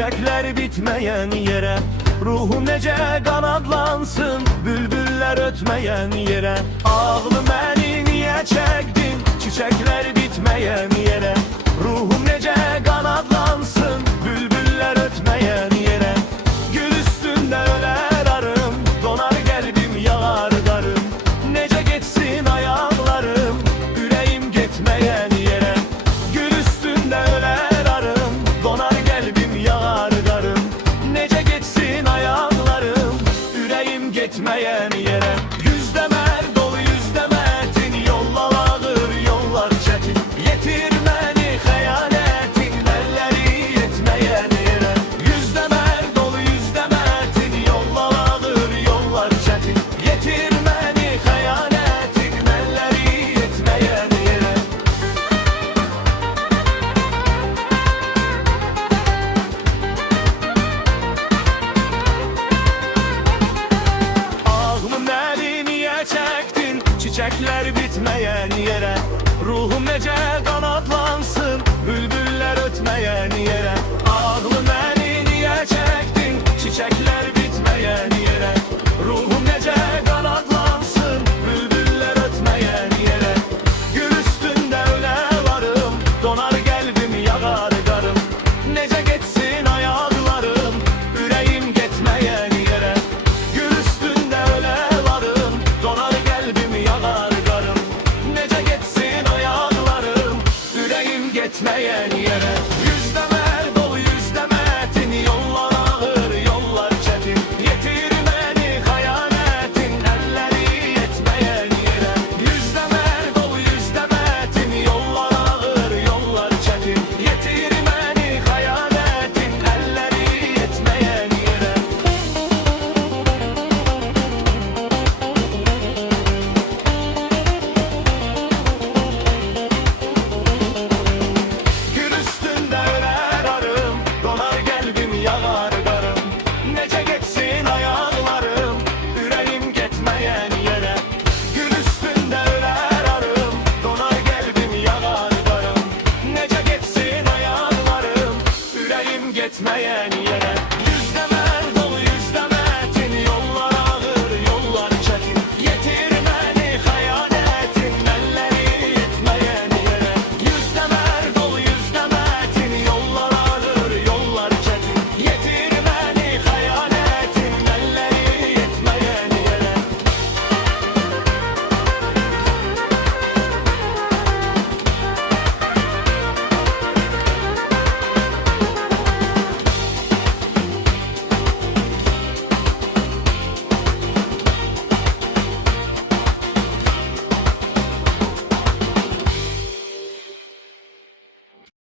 çiçekler bitmeyen yere. Ruhum nece kanatlansın, bülbüller ötmeyen yere. Ağlım beni niye çektin, çiçekler bitmeyen yere. Ruhum nece kanatlansın, bülbüller ötmeyen yere. Gül üstünde öler arım, donar kalbim yağar darım. Nece geçsin ayaklarım, yüreğim gitmeyen yere. Gül üstünde öler arım, donar kalbim yağar darım. Nece geçsin ayaklarım, yüreğim gitmeyen yere. Yüzde mer dolu yüzde metin, yollar ağır yollar çetin. Yetirmeni hayanetin, elleri yetmeyen yere. Yüzde mer dolu yüzde metin, yollar ağır yollar çetin. Yetirmeni hayanetin, elleri yetmeyen yere. Ağımın eli niye çektin, çiçekler bitmeyen yere. Ruhum nece kanatlansın, bülbüller ötmeyen yere. Ağımın eli niye çektin, çiçekler bitmeyen yere. Ruhum nece kanatlansın, bülbüller ötmeyen yere. Gül üstünde öyle varım, donar kalbim yağar garım. Nece geçsin ayaklarım, yüreğim gitmeyen yere. Gül üstünde öyle varım, donar kalbim yağar garım. Nece geçsin ayaklarım, yüreğim gitmeyen yere.